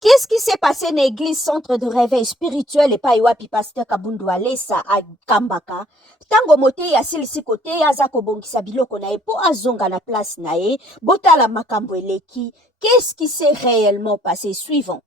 Qu'est-ce qui s'est passé dans l'église centre de réveil spirituel et pas iwapi pasteur Kabundu Alesa à Kambaka? Tango mote ya silisi kote ya zako bongisa biloko na e po azonga na place na e, botala makambo eleki. Qu'est-ce qui s'est réellement passé? Suivant.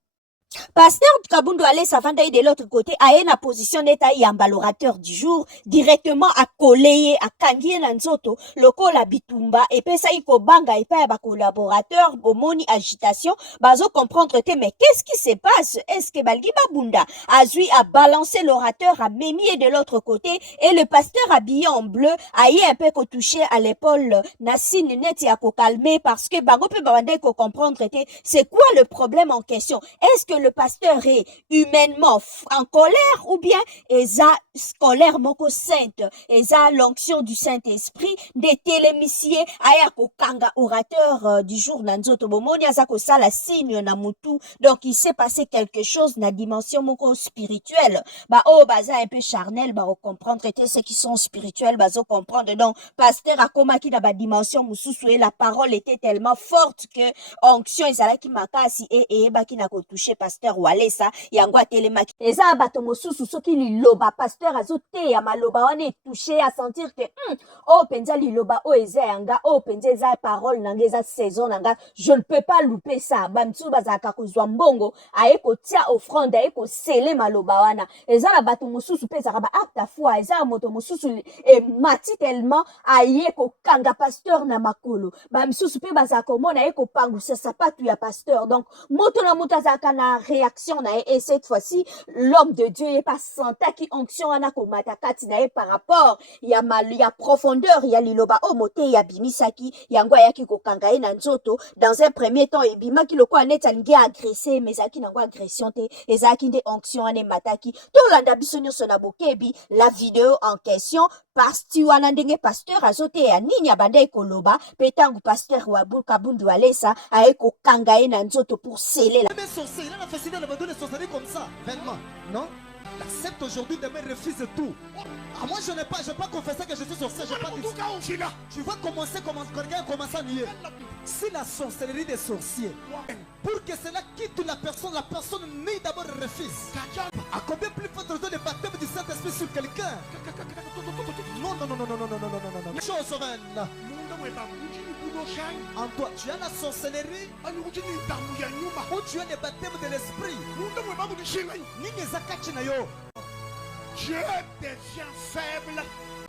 Pasteur Kabundu Alesa Vandaï de l'autre côté a une position d'état yamba l'orateur du jour directement à coller à kangie nanzoto loko la bitumba et pesa iko banga et pas ba collaborateur bomoni agitation bazo comprendre te mais qu'est-ce qui se passe? Est-ce que Balgi Babunda Azui a balancé l'orateur à mémier de l'autre côté et le pasteur habillé en bleu a eu un peu touché à l'épaule Nassine net ya ko calmer parce que bango pe babanda ko comprendre te c'est quoi le problème en question? Est-ce que le pasteur est humainement en colère ou bien eza scolaire moko sainte, eza l'onction du Saint-Esprit des télémissiers aya ko kanga orateur du jour nanzoto bomoni aza ko sala signe na mutu. Donc il s'est passé quelque chose na dimension moko spirituelle. Ba oh baza un peu charnel ba comprendre te ceux qui sont spirituels bazo comprendre. Donc pasteur akomaki na ba dimension mususu et la parole était tellement forte que onction ezalaki makasi et baki na ko toucher pasteur Walesa yango atelemaki eza bato mosusu soki liloba pasteur azote ya maloba wana touché à sentir que oh penza liloba o eza yanga oh penza eza parole nanga eza saison nanga je ne peux pas louper ça bamsu bazaka kozwa mbongo aye kotia offrande aye ko sceller maloba wana eza na bato mosusu pesa ba acte foi eza moto mosusu et mati tellement aye ko kanga pasteur na makolo bamsusu pe bazaka mona aye ko pangusa sapatu ya pasteur. Donc moto na moto azaka na réaction na et cette fois-ci l'homme de Dieu est pas santa qui onction ana ko matakati na par rapport ya mal ya profondeur ya liloba o moté ya bimisaki yango yaki ko kangaye na nzoto dans un premier temps et bimaki loko aneta lingi agressé mais zaki nango agression te ezaki nde onction ane mataki to landa biso nyonso na bokebi la vidéo en question pasti wana ndenge pasteur azote ya nini abanda ekoloba petangu pasteur wa Kabundu Alesa aye ko kangaye na nzoto pour sceller la il a fasciné de me donner sorcellerie comme ça. Vainement. Non. L'accepte aujourd'hui, demain refuse tout. Ah, moi je n'ai pas confessé que je suis sorcier. Je pas dit. Tu vas commencer comme quelqu'un commence à nier. Si la sorcellerie des sorciers, pour que cela quitte la personne nie d'abord refuse. À combien plus forte raison le baptême du Saint-Esprit sur quelqu'un? Non. Chose reine. En toi, tu as la sorcellerie ou tu as le baptême de l'esprit. Dieu devient faible.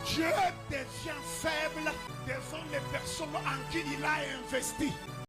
Dieu devient faible devant les personnes en qui il a investi.